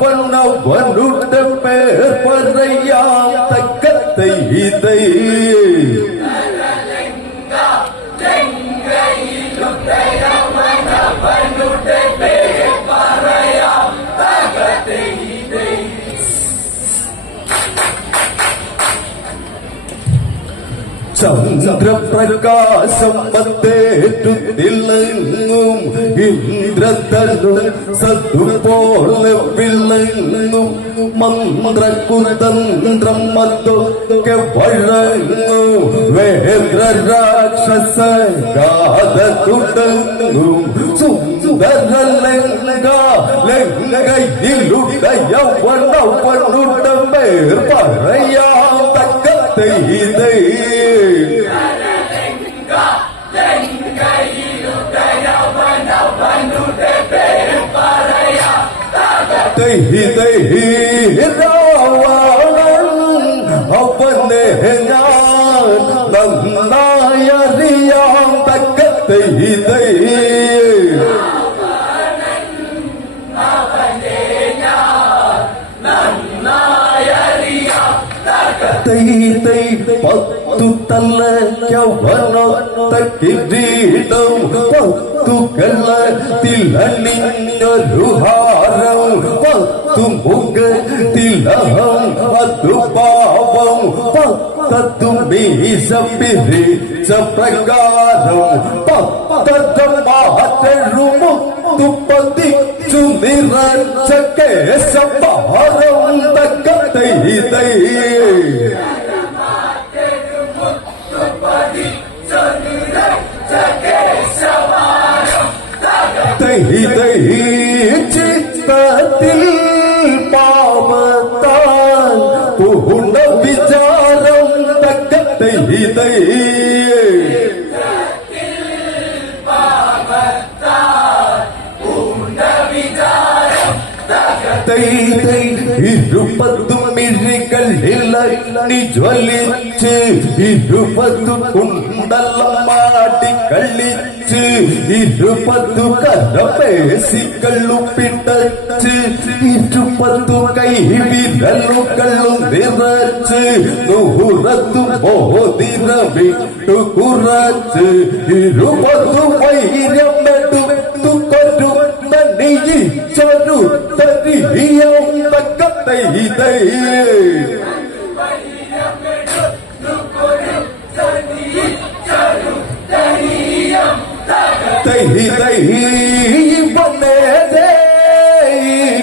കയ്യിലുടയവനവനുടെ പേർ പറയാം തക്കത്തെ ഇതേ ചന്ദ്രപ്രകാശം പത്തേറ്റു തിളങ്ങും ഇന്ദ്രധനും സതുപോലെ വിളങ്ങും. മന്ത്രകുതന്ത്രം മത്തൊക്കെ വഴങ്ങും. വേന്ദ്ര രാക്ഷസ ഗാഥ തുടങ്ങും സുന്ദര ലങ്ക ലങ്കയിലുടയവണവണുടെ പേർ പറയാ തക്കത്തെ ഇതേ തെഹി തെഹി രാവണൻ അവനെ ഞാൻ നന്നായറിയാം തക്ക തെഹി തെഹി തൈ തൈ പത്തു tumbuke tilahang atupavang pattumbihi sapiri saprakaram pattatamahaterumu tupati sumiranjake sapaharam takatai tai Tehi tehi cipta tili തൈ തൈ തൈ ഇരുപതും മിഴികളിൽ ജ്വലിച്ച് ഇരുപതു കുണ്ടലം മാടി കളിച്ച് ഇരുപതു കരപേശികളും പിടച്ച് ഇരുപതു കൈ വിരലുകളും നിറച്ച് നൂറത്തു മോതിരമിട്ടു കുറച്ച് ഇരുപതു കൊരു തനിയിച്ചൊരു ചൊരു തക്കത്തൈ തൈ തൈ തൈ വന്നേ ജയിക്കുവാൻ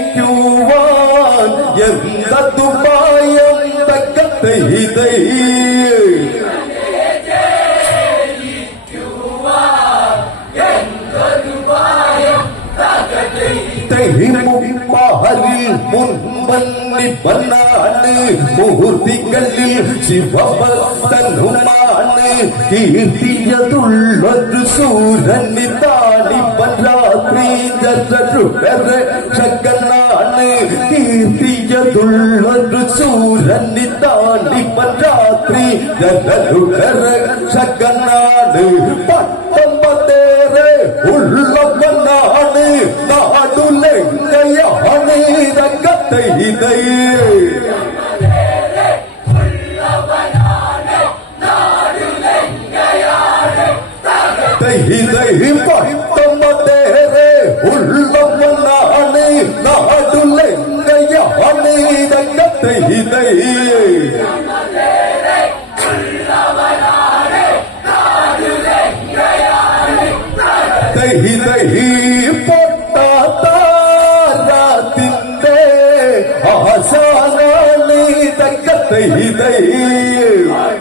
എന്തതു പായം തക്കത്തൈ തൈ തെളിമുമ്പാരിൽ മുൻപന്നി പന്നാണ് മൂർത്തികളിൽ ശിവഭക്തനുമാണ് കീർത്തിയതുള്ളൊരു സൂരനി താണി രാത്രി ജഗന്നാണ് കീർത്തിയതുള്ളൊരു സൂരനി താണി രാത്രി ജഗന്നാണ് രംഗത്തെ ഇതേ പത്തൊമ്പതേറെ ഉള്ളവനാണ് നാടുലെങ്ങയാണ് രംഗത്തെ ഇതേ തഹി തഹി പൊട്ടാത്താരത്തിന്റെ തഹി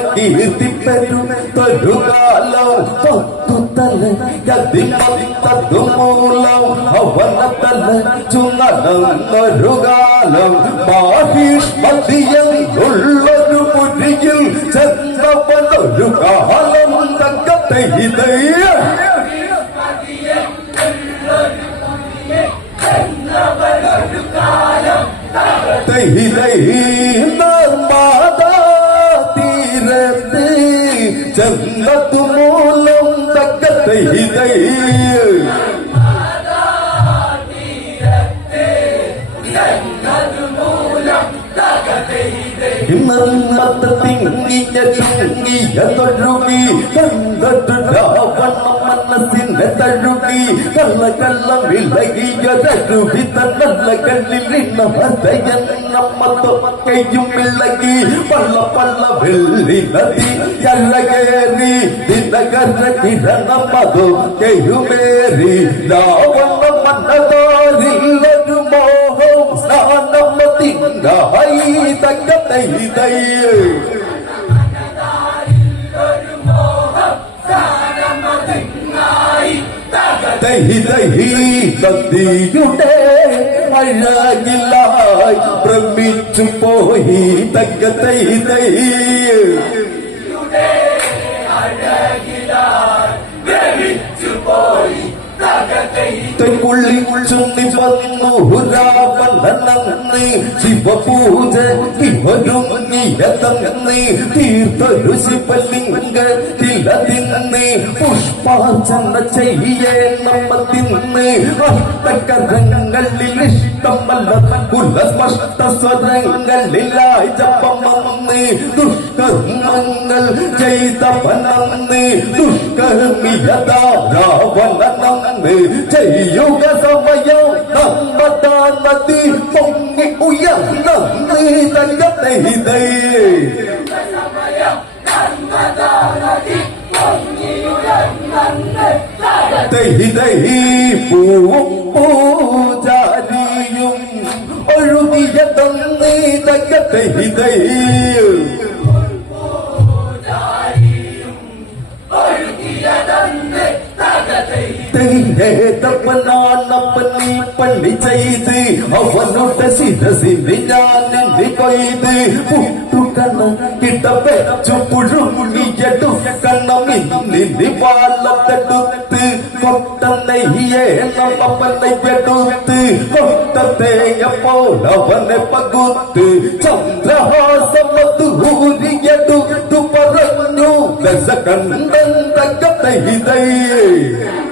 രാവണ കീർത്തിപ്പരുത്തൊരു കാലം പത്തു തല ഗതി പത്തതു മൂലം അവന തല ചുനടന്നൊരു കാലം മാഹിഷ്മതിയുള്ളൊരു മുരിയിൽ ചെന്നവനൊരു കാലം തക്കത്തെ ഇതയ്യ തൈ തൈ നർമ്മദാ തീരത്ത് ചെന്നതു മൂലം തക്ക തൈ ಕಿರಣ ಮಧು ಕೇರು ಮೇರಿ ನಾವು ನಮ್ಮ സ്നാനമതിന്നായി തക്ക തൈ തൈ തൈ തൈ തത്തിയുടെ അഴകിലായി ഭ്രമിച്ചു പോയി തക്ക തൈ ചുന്നി വന്നു രാവണനന്നി ശിവപൂജ ഇവരുങ്ങിയതന്നി തീർത്തൊരു ശിവലിംഗ തിലതിന്നി പുഷ്പാർച്ചന ചെയ്യേ നമ്മ തിന്ന് അഷ്ടകരങ്ങളിൽ ഇഷ്ടമല്ല. കുലസ്പഷ്ട സ്വരങ്ങളിലായി ജപമന്ന് ദുഷ്കർമ്മങ്ങൾ ചെയ്തവനന്ന്. ദുഷ്കർമ്മിയതാ രാവണനന്ന്. ചെയ്യുക സമയം നമ്മതാ നദി പൊങ്ങി ഉയർന്നീ നീ തന്നെ ദൈ പൂവും പൂജാരിയും ഒഴുകിയ തന്നീ തങ്കത്തെ ഇതേ തപ്പനാണപ്പനീ പള്ളി ചെയ്ത് അവനുടെ ശിരസിന് ഞാൻ എന്റെ കൊയ്ത് പുട്ടുകണ്ണ കിട്ടപ്പെച്ചു പുഴുങ്ങിയടു കണ്ണമിന്നി പാലത്തെടുത്ത് കൊട്ടനെയ്യേ നമ്മപ്പനെടുത്ത് കൊട്ടത്തേയപ്പോൾ അവനെ പകുത്ത് ചന്ദ്രഹാസമത് ഊരിയെടുത്തു പറഞ്ഞു ദശകണ്ഠൻ തക്കത്തെ ഇതയേ ദഹി ദഹി മന്ത്രിമാർ തിരയണം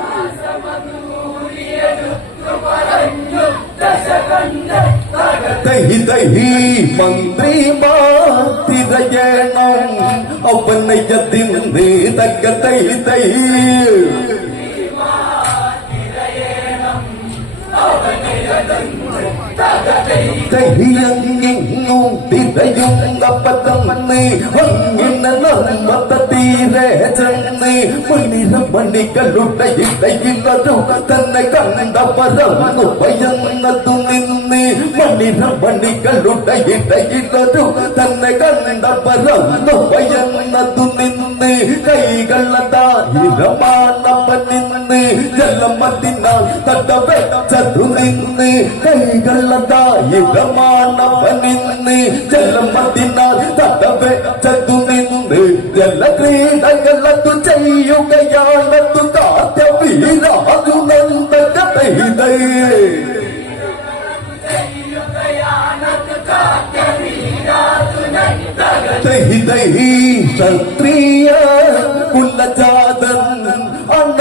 അവനയത്തിന് തക്ക തൈ തൈ ദഹിയങ്ങിങ്ങും തിരയും അപ്പത്തന്ന് അങ്ങനെ നമ്മത്ത തീരെ ചെന്ന്. മണിര മണികളുടെ ഇടയിലൊരു തന്നെ കണ്ട പരന്നു ഭയന്നതു നിന്ന്. മണിര മണികളുടെ ഇടയിലൊരു തന്നെ കണ്ട പരന്നു ഭയന്നതു നിന്ന് ജലമതിനാൽ തട വെച്ചതു നിന്ന് കൈകളതായിരമാണവൻ നിന്ന് ജലമതിനാൽ തട വെച്ചതു നിന്ന് ജലക്രീഡകളതു ചെയ്യുകയാണതു കാത്യ വീരാജുനന്ദ കഥയിതേ ദഹി ദഹി ക്ഷത്രിയ കുലജാതൻ അണ്ണ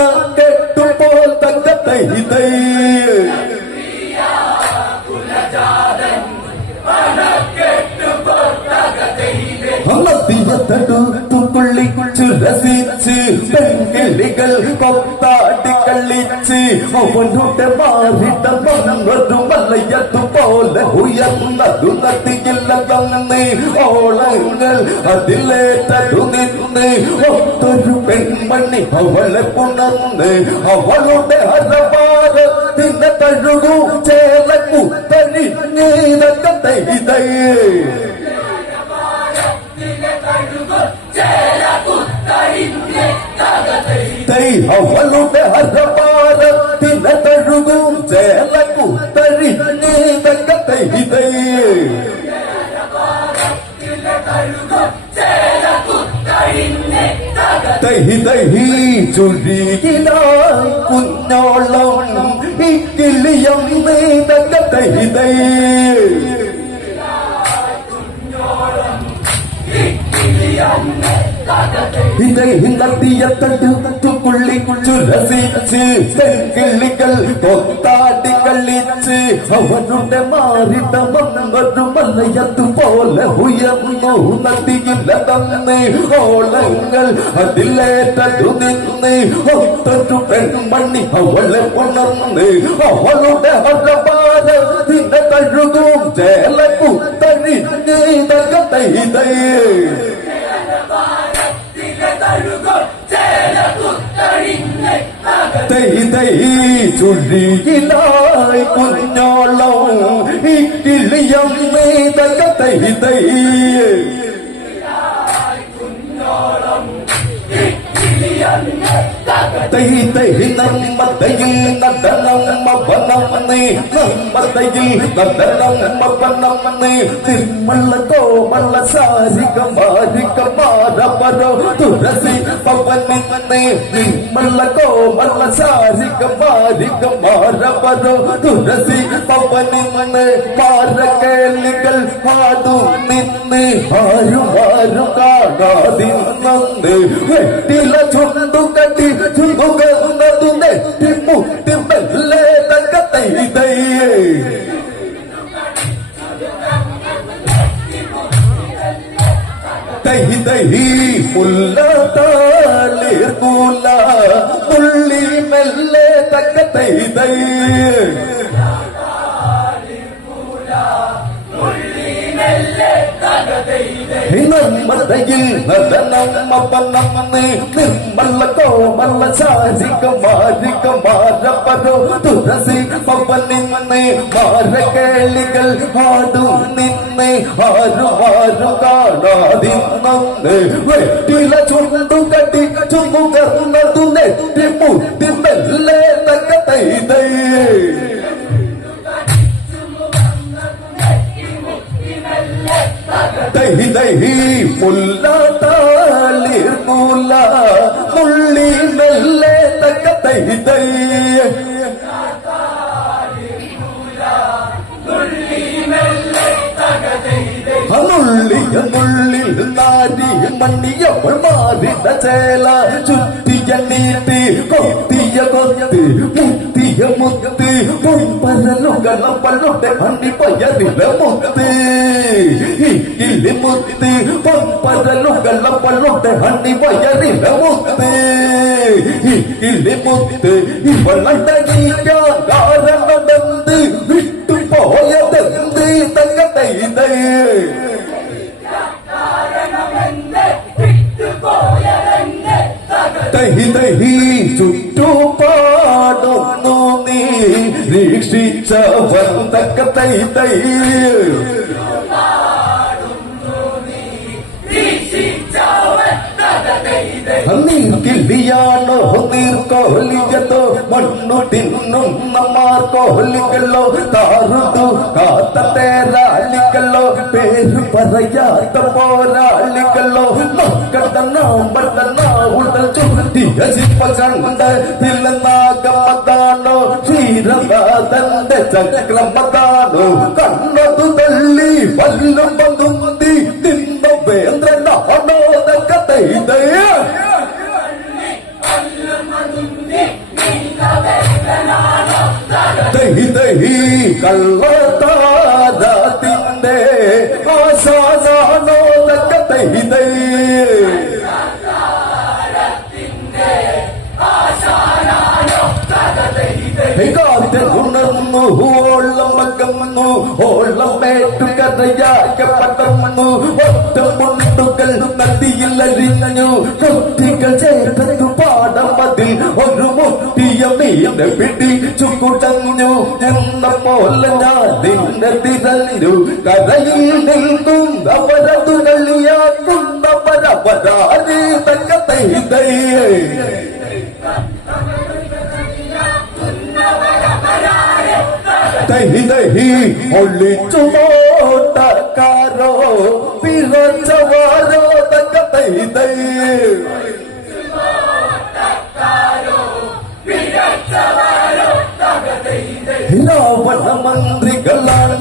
കെട്ടുപോൽ തക്ക ദഹി ദഹി തടുത്തുള്ളി ചുരസിച്ച് പെൺകിളികൾ കൊത്താടി കളിച്ച് അവനുടെ മാറിട്ട മണ്ണൊരു മലയതു പോലെ ഉയർന്നതു നദിയില്ല തന്ന് ഓളങ്ങൾ അതിലേറ്റു നിന്ന് ഒത്തൊരു പെൺമണി അവളെ പുണർന്ന് അവളുടെ ഹരപാരത്തിനെ തഴുകു ചേലക്കു തരി നീതക്കത്തെ ഇതയേ ചിന്തിത്തൈ അവളുടെ ഹരപാരത്തിന തഴുകും ചേലകു തഴിഞ്ഞീതകത്തെ ഇതൈ ദഹി ദഹി ചുഴിയിലായി കുഞ്ഞോളം ഈ കിളിയം നീതക ദഹി ദൈ കുഞ്ഞോളം ഈ കിളിയം ദഹി ഇதை തട്ടിയത്തടുത്തുള്ളി ചുരസിച്ച് കിളികൾ കൊത്താടി കളിച്ച് അവരുടെ മാറിട്ട വന്നൊരു മലയത്തു പോലെ ഉയർന്നു നദിയില്ല തന്ന്. ഓളങ്ങൾ അതിലേറ്റു നിന്ന്. ഒത്തൊരു പെൺമണി അവളെ ഉണർന്ന് അവളുടെ ഹരഭാരത്തിനെ കഴുകും ചേല കുത്തഴിഞ്ഞ് തകത്തൈ തൈ തൈ ചുഴിയിലായി കുഞ്ഞോളം ഈ കിളിയം തക തൈ തൈ തൈ തൈ നമ്മത്തയിൽ നടനം വനമെന്ന് നമ്മത്തയിൽ നടനം വനമെന്ന് തിരുമള്ള കോമള്ള സാരിക മാരിക മാറവരോ തുളസി പവനിന്ന് തിരുമള്ള കോമള്ള സാരിക മാരിക മാറവരോ തുളസി പവനിന്ന് പാറക്കേളികൾ പാടും നിന്ന് ആരും ആരും കാണാതിന്ന് വെട്ടില ചുണ്ടു मले त തൈ നമ്മതയിൽ നമ്മപ്പന്നമ്മന്ന് നിർമ്മല്ല കോമല്ല ശാരിക മാരിക മാരപ്പരോ തുളസി പവനിന്ന് മാരകേളികൾ പാടും നിന്ന് ആരും ആരും കാണാതിന്ന് വെട്ടില ചുണ്ടു കട്ടി ചുമുകർന്നതു നെറ്റി മുട്ടി മെല്ലെ തക്ക തൈ തൈ ദഹി ദഹി മുല്ല താളിർ മുല്ല മുള്ളി മെല്ലെ തക്ക ദഹി ദഹി നാരി മണ്ണിയവൾ മാറിട ചേല ചുറ്റിയ നീട്ടി കൊത്തിയ കൊത്ത് മുത്തിയ മുത്ത്. പൊമ്പരലുകള പല്ലുടെ മണ്ണി പയറില മുത്ത് ഇല്ലി മുത്ത് പൊമ്പരലുകള പല്ലുടെ മണ്ണി പയറില മുത്ത് ഇല്ലി മുത്ത് ഇവളണ്ടടിക്കാൻ കാരണമെന്ത് വീക്ഷിച്ചവൻ തക്ക തൈ തൈ നീർക്കില്ലിയാണോ നീർക്കോലിയതോ മണ്ണു തിന്നുന്ന മാർക്കോലികളോ താറുതു കാത്ത തേരാളികളോ പേര് പറയാത്ത പോരാളികളോ മക്കളുടെ നാമ്പട്ട നാവുടൽ ചുറ്റിയ ശിപ്പ കണ്ട് തില്ലെന്നാകമതാണോ ക്ഷീരനാഥന്റെ ചക്രമതാണോ കണ്ണതു തള്ളി വല്ലും പന്തുന്തി നിന്ന വേന്ദ്രനാണോ ദഹി കള്ളത്താദത്തിന്റെ ദഹി കാറ്റ് ഉണർന്നു ഓളം മകന്നു ഓളം മേട്ടുകഥയാക്കപ്പെട്ടു ഒറ്റ മുണ്ടുകൾ നദിയിൽ അരിഞ്ഞു കുട്ടികൾ ചേർത്തു പാടം അതിൽ ഒരു മുട്ടിയ മീനെ പിടിച്ചു കുടഞ്ഞു. എന്ന പോലെ ഞാൻ നിന്നെ തിരഞ്ഞു കരയിൽ നിൽക്കും. അവരതു കളിയാക്കുന്നവരവരാരി തക്ക തൈ തൈ ദഹി ദഹി ഒളിച്ചു നോട്ടക്കാരോ പിറച്ചവാരോ തക്ക തൈ തൈ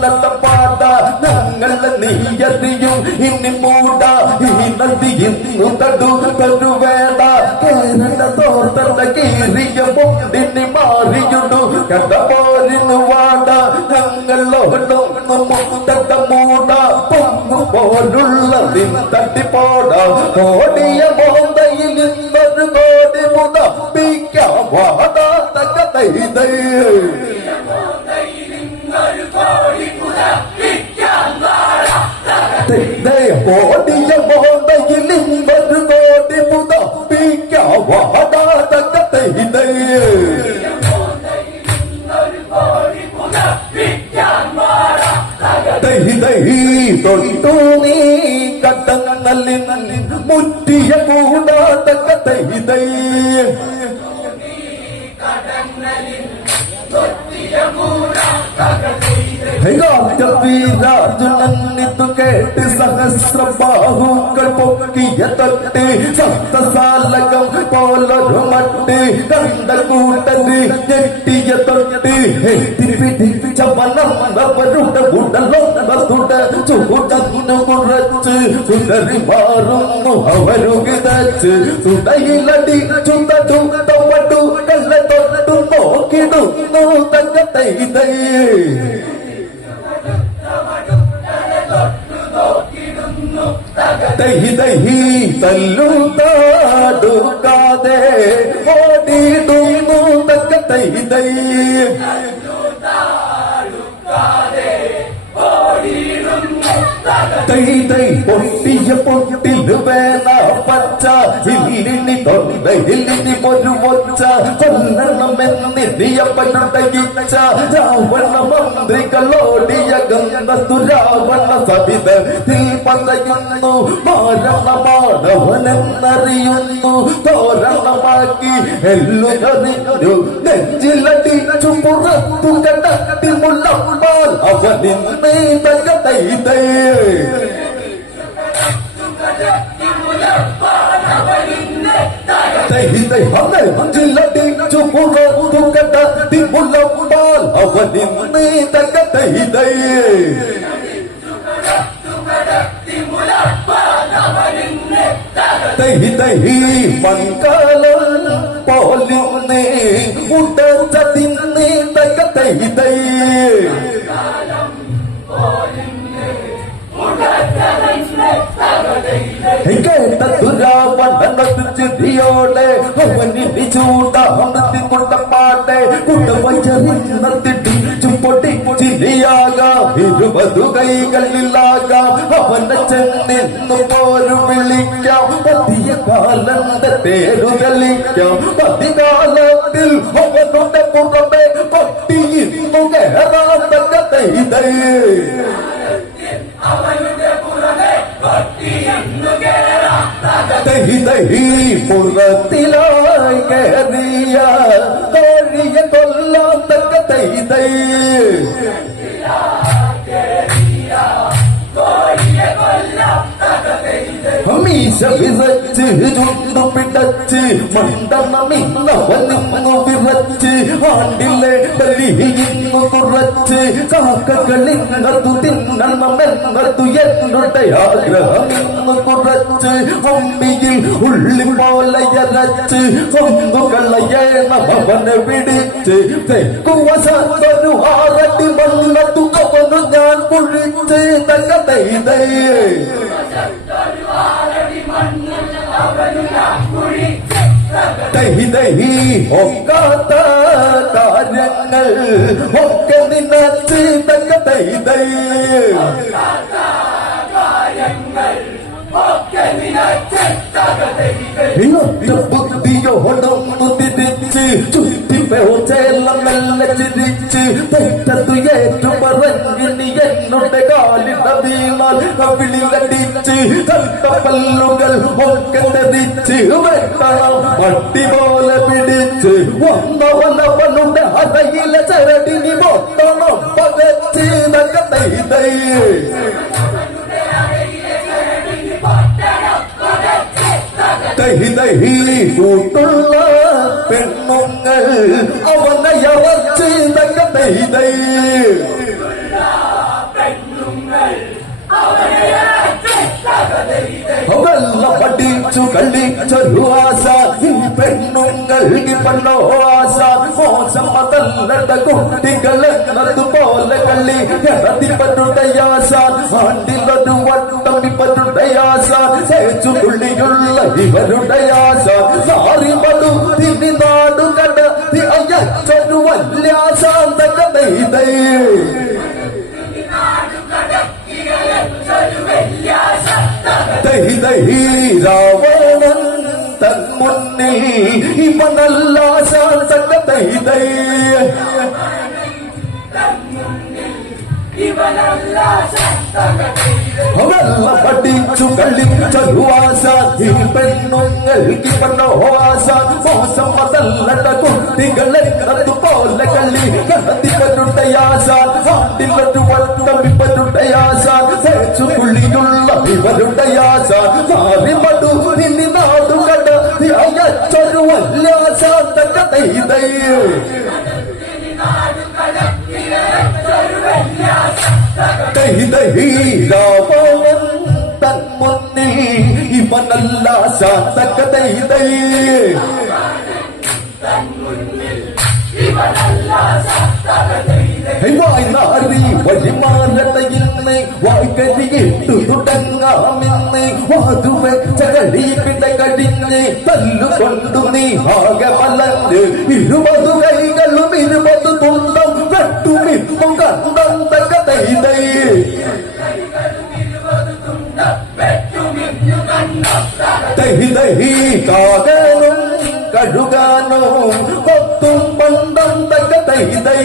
നല്ല പാത ഞങ്ങളെ നീയറിയും ഇനി മൂട. ഈ നദി ഇന്നു തടു തരുവേട കേരള തോർത്തണ്ട കീറിയ മുണ്ടിനി മാറിയുടു കടപോരിനു വാട. ഞങ്ങളോടൊന്നും മുട്ട മൂട. പൊന്നു പോലുള്ള നിൻ തട്ടിപ്പോട. കോടിയ മോന്തയിൽ നിന്നൊരു കോടി മുതപ്പിക്കാം വാടാത്ത കഥ ഓടിയ മോന്തയിൽ ഒരു കോടി മുതപ്പിക്കാം വാടാത്ത കഥ തൊട്ടു നീ കട്ടങ്ങളിൽ മുറ്റിയ കൂടാത്ത കഥ വീരാർജുനന്നിതു കേട്ട് സഹസ്രബാഹുക്കൾ പൊക്കിയ തൊട്ട് സപ്തസാലകം പോലൊരു മട്ട് കണ്ട കൂട്ടര് ഞെട്ടിയ തൊട്ട് എത്തി പിടിച്ച വളർന്നവരുടെ ഉടലൊന്ന തുട ചൂടന്നു കുറച്ച് കുതറി മാറുന്നു അവരു കിതച്ച് തുടയിലടി ചുണ്ടു തൊട്ടു കള്ള തൊട്ടു നോക്കിടുന്നു തങ്ക തൈതേ ദഹി ദഹി തല്ലു താടുക്കാതെ ഓടിടുന്നു തക്ക ദഹി ദഹി തൈ തൈ പൊട്ടിയ പൊട്ടിൽ വേല പച്ച ഇല്ലിനി തൊണ്ട ഇല്ലിനി ഒരു ഒച്ച കൊല്ലണമെന്നിയപ്പനുടെ ഇച്ഛ രാവണ മന്ത്രികളോടിയ ഗന്ധത്തു രാവണ സവിധത്തിൽ പറയുന്നു മാരണമാണവനെന്നറിയുന്നു. തോരണമാക്കി എല്ലുകറിഞ്ഞു നെഞ്ചിലടിച്ചു പുറത്തു കടത്തി മുള്ളപ്പോൾ അവനിന്ന് തകതൈതേ ിലടിച്ചു പുറത്തു കടത്തി മുള്ളപ്പോൾ അവനിന്ന് തകതൈതേ തഹി തഹി മൺകാലം പോലിന്നേ ഉടച്ച തിന്നേ തക തഹി തഹി കേട്ടതു രാവണനത് ചിരിയോടെ അവനിനി ചൂടാമൃത്തി കൊണ്ടപ്പാട്ടെ കുട്ടവച്ചറിഞ്ഞിടിച്ചു പൊട്ടിച്ചിരിയാകാം ഇരുപതു കൈകളിലാകാം അവനെ ചെന്നിന്നു പോരു വിളിക്കാം. പതിയ കാലന്റെ പേരു കളിക്കാം പതികാലത്തിൽ അവനുടെ പുറമെ പൊട്ടിയിരുന്നു കേറാത്ത കഥ ദഹി ദഹി പുറത്തിലായി കയറിയ തോഴിയെ കൊല്ലാത്തക്ക ദഹി തൈ മീശ വിതച്ച് ചുണ്ടു പിടച്ച് മണ്ടണമിന്നവനിന്നു വിറച്ച് ആണ്ടിലെ കുറച്ച് കാക്കകളിന്നതു തിന്നണമെന്നതു എന്നുടെ ആഗ്രഹം. ഇന്ന് കുറച്ച് അമ്മിയിൽ ഉള്ളി പോലെ അരച്ച് കൊന്നുകളയേണം അവനെ പിടിച്ച് തെക്കുവശത്തൊരു ആറടി മണ്ണത്തു അവനു ഞാൻ കുഴിച്ച്. തക ഒക്കാത്ത കാര്യങ്ങൾ ഒക്കെ നിന്നച്ച് തക്ക ഇന്നത്തെ ബുദ്ധിയോടൊന്നു തിരിച്ച് ചുറ്റി പേച്ചെല്ലാം മെല്ലെ ചിരിച്ച് തെറ്റത്തു ഏറ്റു പറഞ്ഞിനി എന്നുടെ കാലിട വീണാൽ കവിളിലടിച്ച് തട്ടപ്പല്ലുകൾ ഒക്കെ തെറിച്ച് വെട്ടണം മട്ടി പോലെ പിടിച്ച് വന്നവനവനുടെ അടയിലെ ചരടിനി പൊട്ടണം പകച്ച് നഗതൈതൈ ദഹി ദഹി കൂട്ടുള്ള പെണ്ണുങ്ങൾ അവനെ വയറച്ച് തക്ക തൈതൈ വെള്ളം പഠിച്ചു കളിച്ചൊരു ആശ ഈ പെണ്ണുങ്ങൾക്ക് പണ്ടോ ആശ മോശം അതല്ലട കുട്ടികളെ എന്നതുപോലെ കളി കിടത്തിപ്പറ്റുടയാശ ആണ്ടിലൊരു വട്ടം ഇപ്പറ്റുടയാശ തേച്ചു പുള്ളിയുള്ള ഇവരുടെ ആശ മാറി മധു തിരി നാടു കട അയ്യൊരു വല്യാശാന്തക ദൈതേ ദൈ ദൈ രാവണൻ തൻ മുന്നിൽ ഇവനല്ല ശാന്തക ദൈ ദൈ വെള്ള പഠിച്ചു കളിച്ചൊരു ആശ ഈ പെണ്ണുങ്ങൾക്ക് പണ്ടോ ആശ മോശം അതല്ലട കുട്ടികളെ പോലെ കളി കടത്തിപ്പരുടെ ആശ ആണ്ടിലൊരു വട്ടം ഇവരുടെ ആശ തേച്ചു പുള്ളിയുള്ള ഇവരുടെ ആശ മാറി മടു നിന്നി നാടു കട അയച്ചൊരു വല്ലാശ തക്ക തൈ രാവണൻ തൻ മുന്നിൽ ഇവനല്ല ശാന്തക ദൈ ദൈ വായ് നാരി വഴിമാറടയിന്ന് വായ്ക്കരിയിട്ടു തുടങ്ങാമെന്ന് വാതുവെച്ച കളിപ്പിട കഴിഞ്ഞ് തല്ലുകൊണ്ടു നീ ആകെ മലന്ന് ഇരുപത് കൈകളും ഇരുപത് തുണ്ടം വെട്ടുമിപ്പം കണ്ടം തക ദൈ ദൈ ദൈ ദൈ കാകനും കഴുകാനോ കൊത്തും പണ്ടം തക ദൈ ദൈ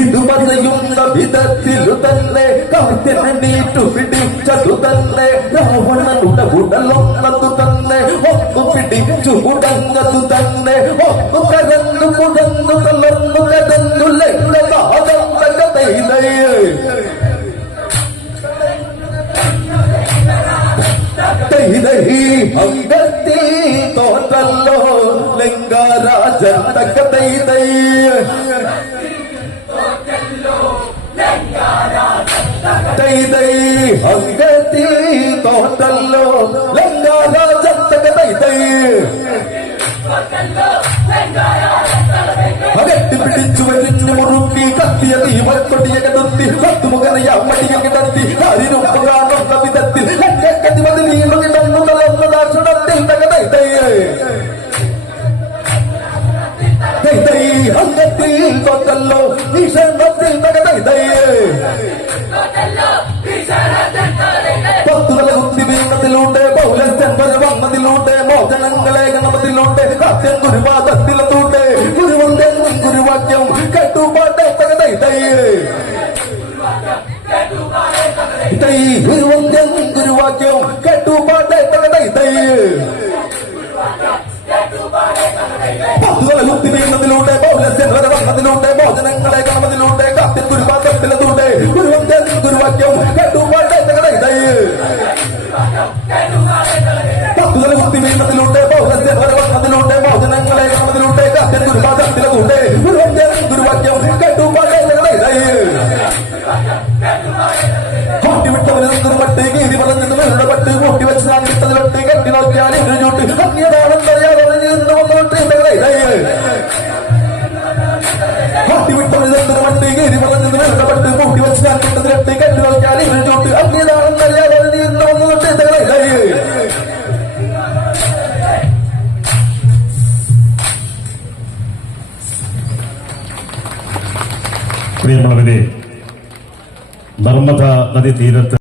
ഇത് പറയുന്ന വിധത്തിലു തന്നെ കാത്തിനീറ്റു പിടിച്ചതു പത്തുമുഖനയ അമ്മടിയ കിടത്തി ആരിനൊപ്പം കാണുന്ന വിധത്തിൽ ലങ്കക്കത്തി മതി നീണ്ടു കിടന്നു തളർന്ന ദാക്ഷണത്തിൽ തകതൈ അംഗത്തിൽ തൊട്ടല്ലോ ഭീഷണത്തിൽ തകതൈ പത്തുതല കുത്തി വീണതിലൂടെ പൗലസ്ത്യൻ വന്നതിലൂടെ മോചനങ്ങളെ ഗണപതിലൂടെ സത്യം ഗുരുപാദത്തിലൂടെ തൈ ഗുരുവന്റെ ഗുരുവാക്യം കേട്ടുപാട്ടെ തകതൈ തൈ. കുത്തി വീണതിലൂടെ പൗലസ്ത്യൻ വന്നതിലൂടെ മോചനങ്ങളെ കാണുന്നതിലൂടെ കത്തി ഗുരുപാദത്തിലൂടെ ഗുരുവന്റെ ഗുരുവാക്യം കേട്ടുപാട്ടെ തകതൈ തൈ. പത്തുതല കുത്തി വീണതിലൂടെ പൗരസ്യ വരവന്നതിലൂടെ മോചനങ്ങളെ കാണുന്നതിലൂടെ കത്തി ഗുരുപാദത്തിലൂടെ പ്രിയമുള്ളവരെ തീരത്ത്